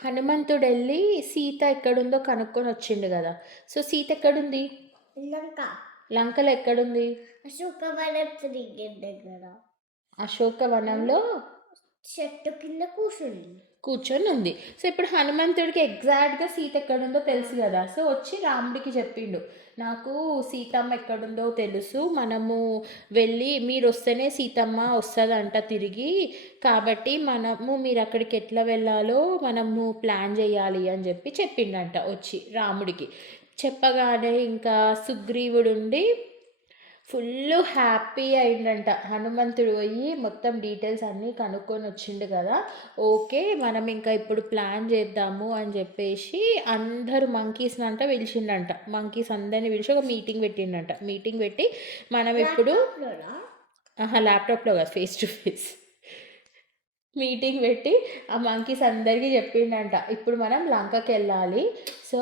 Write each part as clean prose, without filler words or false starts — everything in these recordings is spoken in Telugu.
హనుమంతుడు వెళ్ళి సీత ఎక్కడుందో కనుక్కొని వచ్చిండు కదా. సో సీత ఎక్కడుంది? లంక లంకలో ఎక్కడుంది? అశోకవనం దగ్గర అశోకవనంలో చెట్టు కింద కూర్చొని ఉంది. సో ఇప్పుడు హనుమంతుడికి ఎగ్జాక్ట్గా సీత ఎక్కడుందో తెలుసు కదా. సో వచ్చి రాముడికి చెప్పిండు, నాకు సీతమ్మ ఎక్కడుందో తెలుసు, మనము వెళ్ళి మీరు వస్తేనే సీతమ్మ వస్తుందంట తిరిగి, కాబట్టి మనము మీరు అక్కడికి ఎట్లా వెళ్ళాలో మనము ప్లాన్ చేయాలి అని చెప్పి చెప్పిండంట వచ్చి రాముడికి. చెప్పగానే ఇంకా సుగ్రీవుడు ఉండి ఫుల్ హ్యాపీ అయిందంట. హనుమంతుడు పోయి మొత్తం డీటెయిల్స్ అన్నీ కనుక్కొని వచ్చిండు కదా. ఓకే మనం ఇంకా ఇప్పుడు ప్లాన్ చేద్దాము అని చెప్పేసి అందరు మంకీస్ని అంట పిలిచిండంట. మంకీస్ అందరిని పిలిచి ఒక మీటింగ్ పెట్టిండంట. మీటింగ్ పెట్టి మనం ఇప్పుడు ల్యాప్టాప్లో కాదు, ఫేస్ టు ఫేస్ మీటింగ్ పెట్టి ఆ మంకీస్ అందరికీ చెప్పిండంట, ఇప్పుడు మనం లంకకి వెళ్ళాలి. సో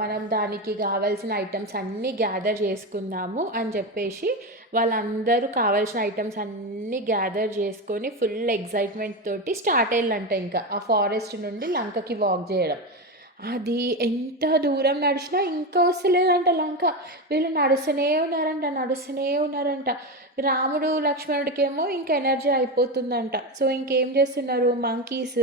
మనం దానికి కావాల్సిన ఐటమ్స్ అన్నీ గ్యాదర్ చేసుకుందాము అని చెప్పేసి వాళ్ళందరూ కావాల్సిన ఐటమ్స్ అన్నీ గ్యాదర్ చేసుకొని ఫుల్ ఎగ్జైట్మెంట్ తోటి స్టార్ట్ అయ్యాలంట ఇంకా ఆ ఫారెస్ట్ నుండి లంకకి వాక్ చేయడం. అది ఎంత దూరం నడిచినా ఇంకా వస్తలేదంట లంక. వీళ్ళు నడుస్తూనే ఉన్నారంట. రాముడు లక్ష్మణుడికేమో ఇంకా ఎనర్జీ అయిపోతుందంట. సో ఇంకేం చేస్తున్నారు మంకీస్,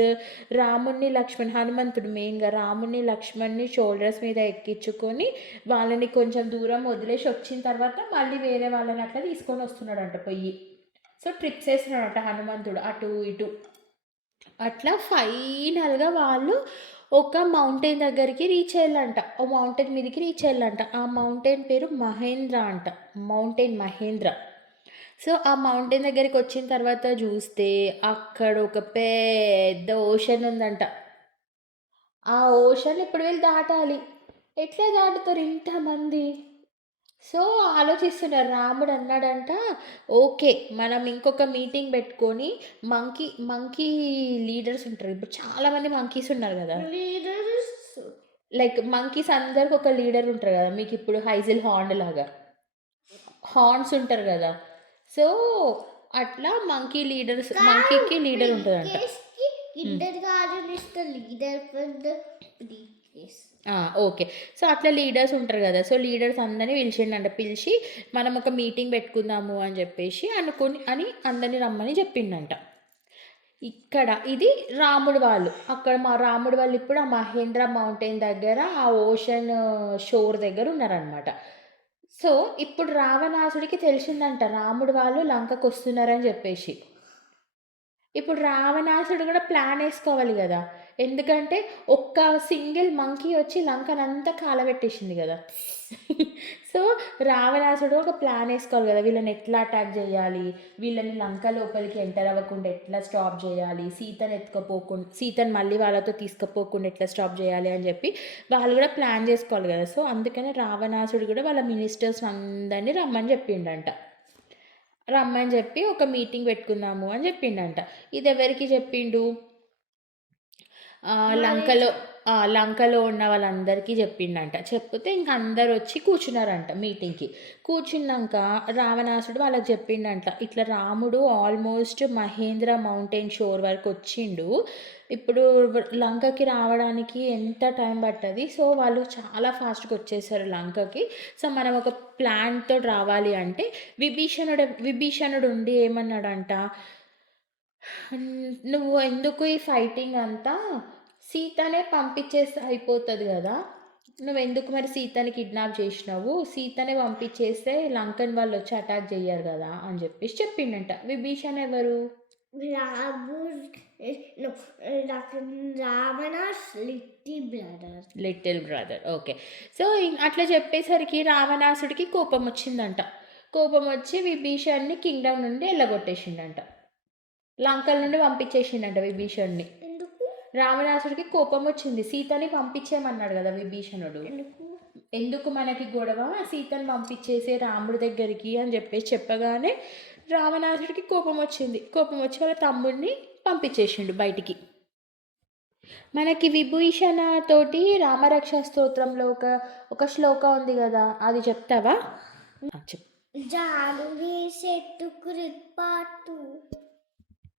హనుమంతుడు మెయిన్గా రాముని లక్ష్మణ్ని షోల్డర్స్ మీద ఎక్కించుకొని వాళ్ళని కొంచెం దూరం వదిలేసి వచ్చిన తర్వాత మళ్ళీ వేరే వాళ్ళని అట్లా తీసుకొని వస్తున్నాడంట పొయ్యి. సో ట్రిప్స్ వేస్తున్నాడంట హనుమంతుడు అటు ఇటు. అట్లా ఫైనల్గా వాళ్ళు ఒక మౌంటైన్ దగ్గరికి రీచ్ అయ్యాలంట. ఓ మౌంటైన్ మీదకి రీచ్ అయ్యాలంట. ఆ మౌంటైన్ పేరు మహేంద్ర అంట, మౌంటైన్ మహేంద్ర. సో ఆ మౌంటైన్ దగ్గరికి వచ్చిన తర్వాత చూస్తే అక్కడ ఒక పెద్ద ఓషన్ ఉందంట. ఆ ఓషన్ ఇప్పుడు వీళ్ళు దాటాలి. ఎట్లా దాటుతారు ఇంతమంది? సో ఆలోచిస్తున్నారు. రాముడు అన్నాడంట, ఓకే మనం ఇంకొక మీటింగ్ పెట్టుకొని మంకీ లీడర్స్ ఉంటారు. ఇప్పుడు చాలామంది మంకీస్ ఉన్నారు కదా, లైక్ మంకీస్ అందరికి ఒక లీడర్ ఉంటారు కదా. మీకు ఇప్పుడు హైజిల్ హార్న్ లాగా హార్న్స్ ఉంటారు కదా. సో అట్లా మంకీకి లీడర్ ఉంటుందంట. ఓకే. సో అట్లా లీడర్స్ ఉంటారు కదా. సో లీడర్స్ అందరినీ పిలిచిండంట. పిలిచి మనం ఒక మీటింగ్ పెట్టుకుందాము అని చెప్పేసి అని అందరినీ రమ్మని చెప్పిండంట. ఇక్కడ ఇది రాముడు వాళ్ళు. అక్కడ మా రాముడు వాళ్ళు ఇప్పుడు ఆ మహేంద్ర మౌంటైన్ దగ్గర ఆ ఓషన్ షోర్ దగ్గర ఉన్నారనమాట. సో ఇప్పుడు రావణాసుడికి తెలిసిందంట రాముడు వాళ్ళు లంకకు వస్తున్నారని చెప్పేసి. ఇప్పుడు రావణాసుడు కూడా ప్లాన్ వేసుకోవాలి కదా. ఎందుకంటే ఒక్క సింగిల్ మంకీ వచ్చి లంకనంతా కాలబెట్టేసింది కదా. సో రావణాసుడు ఒక ప్లాన్ వేసుకోవాలి కదా, వీళ్ళని ఎట్లా అటాక్ చేయాలి, వీళ్ళని లంక లోపలికి ఎంటర్ అవ్వకుండా ఎట్లా స్టాప్ చేయాలి, సీతను మళ్ళీ వాళ్ళతో తీసుకుపోకుండా ఎట్లా స్టాప్ చేయాలి అని చెప్పి వాళ్ళు కూడా ప్లాన్ చేసుకోవాలి కదా. సో అందుకనే రావణాసుడు కూడా వాళ్ళ మినిస్టర్స్ అందరినీ రమ్మని చెప్పి ఒక మీటింగ్ పెట్టుకుందాము అని చెప్పిండంట. ఇది ఎవరికి చెప్పిండు? లంకలో ఉన్న వాళ్ళందరికీ చెప్పిండంట. చెప్తే ఇంక అందరు వచ్చి కూర్చున్నారంట మీటింగ్కి. కూర్చున్నాక రావణాసుడు వాళ్ళకి చెప్పిండంట, ఇట్లా రాముడు ఆల్మోస్ట్ మహేంద్ర మౌంటైన్ షోర్ వరకు వచ్చిండు, ఇప్పుడు లంకకి రావడానికి ఎంత టైం పట్టది, సో వాళ్ళు చాలా ఫాస్ట్గా వచ్చేసారు లంకకి. సో మనం ఒక ప్లాన్తో రావాలి అంటే విభీషణుడు ఉండి ఏమన్నాడంట, నువ్వు ఎందుకు ఈ ఫైటింగ్ అంతా, సీతనే పంపించేస్తే అయిపోతుంది కదా, నువ్వెందుకు మరి సీతని కిడ్నాప్ చేసినావు, సీతనే పంపించేస్తే లంకన్ వాళ్ళు వచ్చి అటాక్ చెయ్యరు కదా అని చెప్పేసి చెప్పిండంట. విభీషణ్ ఎవరు? Little brother. ఓకే. సో అట్లా చెప్పేసరికి రావణాసుడికి కోపం వచ్చిందంట. కోపం వచ్చి విభీషణ్ని కింగ్డమ్ నుండి వెళ్ళగొట్టేసిండంట. లంకల నుండి పంపించేసిండంట విభీషణ్ని. రావణాసుడికి కోపం వచ్చింది. సీతని పంపించేయమన్నాడు కదా విభీషణుడు. ఎందుకు మనకి గొడవ, సీతని పంపించేసే రాముడి దగ్గరికి అని చెప్పేసి చెప్పగానే రావణాసుడికి కోపం వచ్చింది. కోపం వచ్చి వాళ్ళ తమ్ముడిని పంపించేసిండు బయటికి. మనకి విభీషణ తోటి రామరక్ష స్తోత్రంలో ఒక శ్లోక ఉంది కదా, అది చెప్తావా? చెప్పు.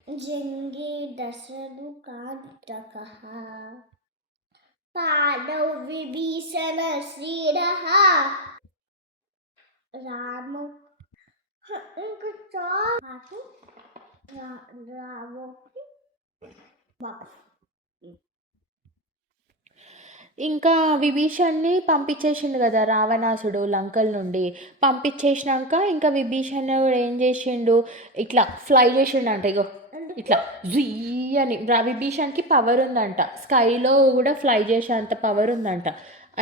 జంగే దశరథు కాంతకః పాదౌ విభీషణ శ్రీరః రాము ఇంకా చాలు రాముకి ఇంకా విభీషణ్ణి పంపించేసిండు కదా రావణాసుడు లంకల నుండి. పంపించేసినాక ఇంకా విభీషణుడు ఏం చేసిండు, ఇట్లా ఫ్లై చేసిండంట. ఇగో ఇట్లా జుయ్ అని విభీషణ్కి పవర్ ఉందంట, స్కైలో కూడా ఫ్లై చేసే అంత పవర్ ఉందంట.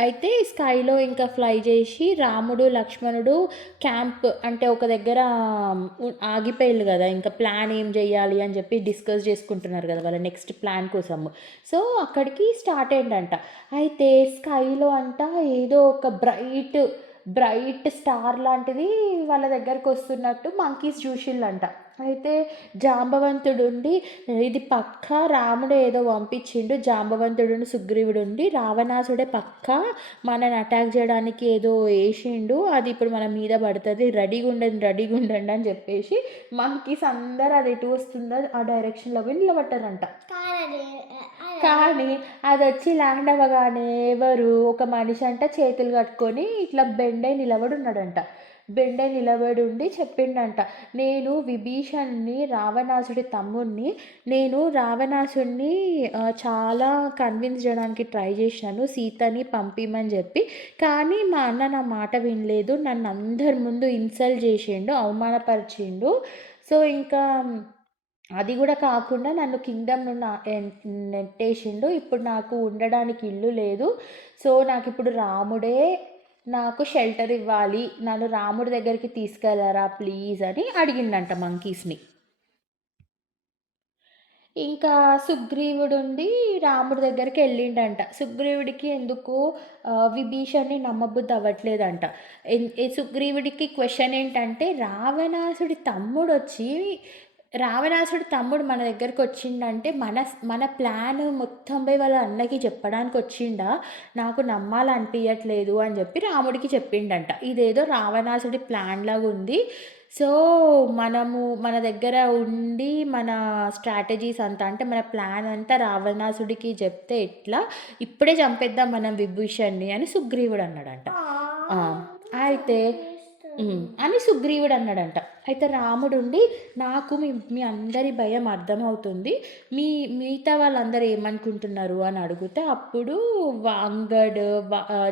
అయితే స్కైలో ఇంకా ఫ్లై చేసి రాముడు లక్ష్మణుడు క్యాంప్ అంటే ఒక దగ్గర ఆగిపోయారు కదా, ఇంకా ప్లాన్ ఏం చేయాలి అని చెప్పి డిస్కస్ చేసుకుంటున్నారు కదా వాళ్ళ నెక్స్ట్ ప్లాన్ కోసము. సో అక్కడికి స్టార్ట్ అయిందంట. అయితే స్కైలో అంట ఏదో ఒక బ్రైట్ స్టార్ లాంటిది వాళ్ళ దగ్గరకు వస్తున్నట్టు మంకీస్ చూసిళ్ళంట. అయితే జాంబవంతుడు ఉండి ఇది పక్కా రాముడు ఏదో పంపించిండు, జాంబవంతుడు సుగ్రీవుడు ఉండి రావణాసుడే పక్కా మనని అటాక్ చేయడానికి ఏదో వేసిండు, అది ఇప్పుడు మన మీద పడుతుంది, రెడీగా ఉండండి అని చెప్పేసి మంకీస్ అందరు అది ఎటు వస్తుందో ఆ డైరెక్షన్లో పోయి నిలబట్టారంట. కానీ అది వచ్చి ల్యాండ్ అవ్వగానే ఒక మనిషి అంట చేతులు కట్టుకొని ఇట్లా బెండై నిలబడి ఉన్నాడంట. బెండై నిలబడి ఉండి చెప్పిండంట, నేను విభీషణ్ణి రావణాసుడి తమ్ముడిని, నేను రావణాసుడిని చాలా కన్విన్స్ చేయడానికి ట్రై చేశాను సీతని పంపిమని చెప్పి, కానీ మా అన్న నా మాట వినలేదు, నన్ను అందరి ముందు ఇన్సల్ట్ చేసిండు, అవమానపరిచిండు. సో ఇంకా అది కూడా కాకుండా నన్ను కింగ్డమ్ నుండి నెట్టేసిండు, ఇప్పుడు నాకు ఉండడానికి ఇల్లు లేదు. సో నాకు ఇప్పుడు రాముడే నాకు షెల్టర్ ఇవ్వాలి, నన్ను రాముడి దగ్గరికి తీసుకెళ్ళారా ప్లీజ్ అని అడిగిండంట మంకీస్ని. ఇంకా సుగ్రీవుడుండి రాముడి దగ్గరికి వెళ్ళిండంట. సుగ్రీవుడికి ఎందుకు విభీషణ్ని నమ్మబుద్ధి అవ్వట్లేదంట. సుగ్రీవుడికి క్వశ్చన్ ఏంటంటే, రావణాసుడి తమ్ముడు మన దగ్గరకు వచ్చిండంటే మన మన ప్లాన్ మొత్తం పోయి వాళ్ళ అన్నకి చెప్పడానికి వచ్చిండా, నాకు నమ్మాలనిపించట్లేదు అని చెప్పి రాముడికి చెప్పిండంట. ఇదేదో రావణాసుడి ప్లాన్ లాగా ఉంది, సో మనము మన దగ్గర ఉండి మన స్ట్రాటజీస్ అంతా అంటే మన ప్లాన్ అంతా రావణాసుడికి చెప్తే ఎట్లా, ఇప్పుడే చంపేద్దాం మనం విభీషణ్ణి అని సుగ్రీవుడు అన్నాడంట. అయితే అని సుగ్రీవుడు అన్నాడంట. అయితే రాముడుండి, నాకు మీ అందరి భయం అర్థమవుతుంది, మిగతా వాళ్ళందరూ ఏమనుకుంటున్నారు అని అడిగితే అప్పుడు వాంగడ్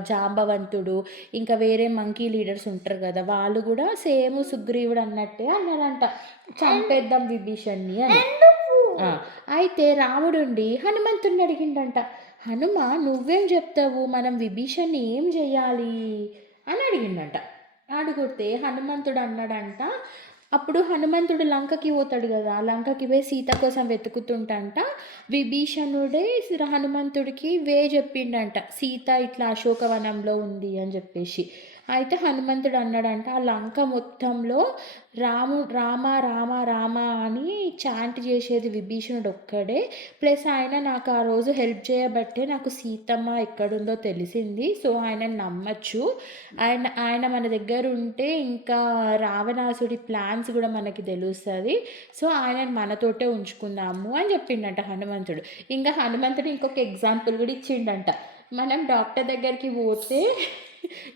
జాంబవంతుడు ఇంకా వేరే మంకీ లీడర్స్ ఉంటారు కదా, వాళ్ళు కూడా సేమ్ సుగ్రీవుడు అన్నట్టే అన్నారంట, చంపేద్దాం విభీషణ్ణి అని. అయితే రాముడుండి హనుమంతుడిని అడిగిండంట, హనుమ నువ్వేం చెప్తావు, మనం విభీషణ్ణి ఏం చెయ్యాలి అని అడిగిండంట. అడిగితే హనుమంతుడు అన్నాడంట, అప్పుడు హనుమంతుడు లంకకి పోతాడు కదా, లంకకి పోయి సీత కోసం వెతుకుతుంటంట. విభీషణుడే హనుమంతుడికి చెప్పిండంట, సీత ఇట్లా అశోకవనంలో ఉంది అని చెప్పేసి. అయితే హనుమంతుడు అన్నాడంట, ఆ లంక మొత్తంలో రామ రామ రామ అని చాంట్ చేసేది విభీషణుడు ఒక్కడే, ప్లస్ ఆయన నాకు ఆ రోజు హెల్ప్ చేయబట్టే నాకు సీతమ్మ ఎక్కడుందో తెలిసింది, సో ఆయన నమ్మచ్చు, ఆయన మన దగ్గర ఉంటే ఇంకా రావణాసుడి ప్లాన్స్ కూడా మనకి తెలుస్తుంది, సో ఆయన మనతోటే ఉంచుకుందాము అని చెప్పిండంట హనుమంతుడు. ఇంకా హనుమంతుడు ఇంకొక ఎగ్జాంపుల్ కూడా ఇచ్చిండంట, మనం డాక్టర్ దగ్గరికి పోతే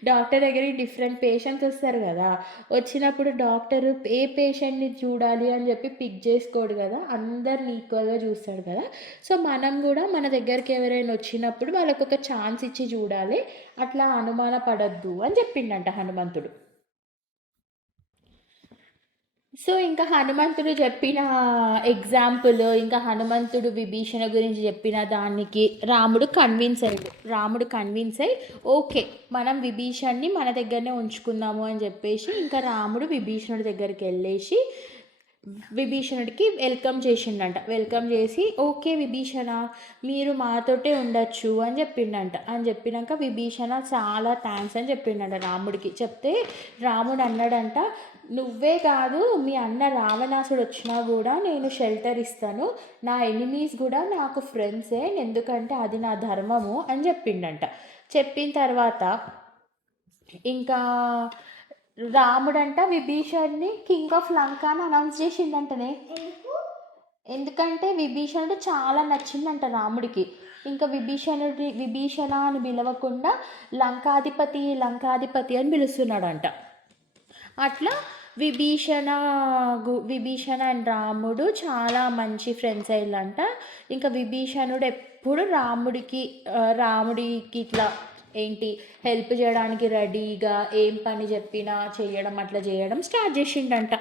డాక్టర్ దగ్గరికి డిఫరెంట్ పేషెంట్స్ వస్తారు కదా, వచ్చినప్పుడు డాక్టర్ ఏ పేషెంట్ని చూడాలి అని చెప్పి పిక్ చేసుకోడు కదా, అందరిని ఈక్వల్గా చూస్తాడు కదా. సో మనం కూడా మన దగ్గరికి ఎవరైనా వచ్చినప్పుడు వాళ్ళకు ఒక ఛాన్స్ ఇచ్చి చూడాలి, అట్లా అనుమాన పడద్దు అని చెప్పిండంట హనుమంతుడు. సో ఇంకా హనుమంతుడు చెప్పిన ఎగ్జాంపుల్, ఇంకా హనుమంతుడు విభీషణ గురించి చెప్పిన దానికి రాముడు కన్విన్స్ అయ్యి ఓకే మనం విభీషణ్ణి మన దగ్గరనే ఉంచుకుందాము అని చెప్పేసి ఇంకా రాముడు విభీషణుడి దగ్గరికి వెళ్ళేసి విభీషణుడికి వెల్కమ్ చేసిండంట. వెల్కమ్ చేసి ఓకే విభీషణ మీరు మాతోటే ఉండొచ్చు అని చెప్పిండంట. అని చెప్పినాక విభీషణ చాలా థ్యాంక్స్ అని చెప్పిండంట రాముడికి. చెప్తే రాముడు అన్నాడంట, నువ్వే కాదు మీ అన్న రావణాసుడు వచ్చినా కూడా నేను షెల్టర్ ఇస్తాను, నా ఎనిమీస్ కూడా నాకు ఫ్రెండ్సే, ఎందుకంటే అది నా ధర్మము అని చెప్పిండంట. చెప్పిన తర్వాత ఇంకా రాముడంట విభీషణ్ని కింగ్ ఆఫ్ లంక అని అనౌన్స్ చేసిండంటనే. ఎందుకంటే విభీషణుడు చాలా నచ్చిందంట రాముడికి. ఇంకా విభీషణ అని పిలవకుండా లంకాధిపతి లంకాధిపతి అని పిలుస్తున్నాడంట. అట్లా విభీషణ అండ్ రాముడు చాలా మంచి ఫ్రెండ్స్ అయ్యారంట. ఇంకా విభీషణుడు ఎప్పుడు రాముడికి ఇట్లా ఏంటి హెల్ప్ చేయడానికి రెడీగా, ఏం పని చెప్పినా చేయడం, అట్లా చేయడం స్టార్ట్ చేసిండంట.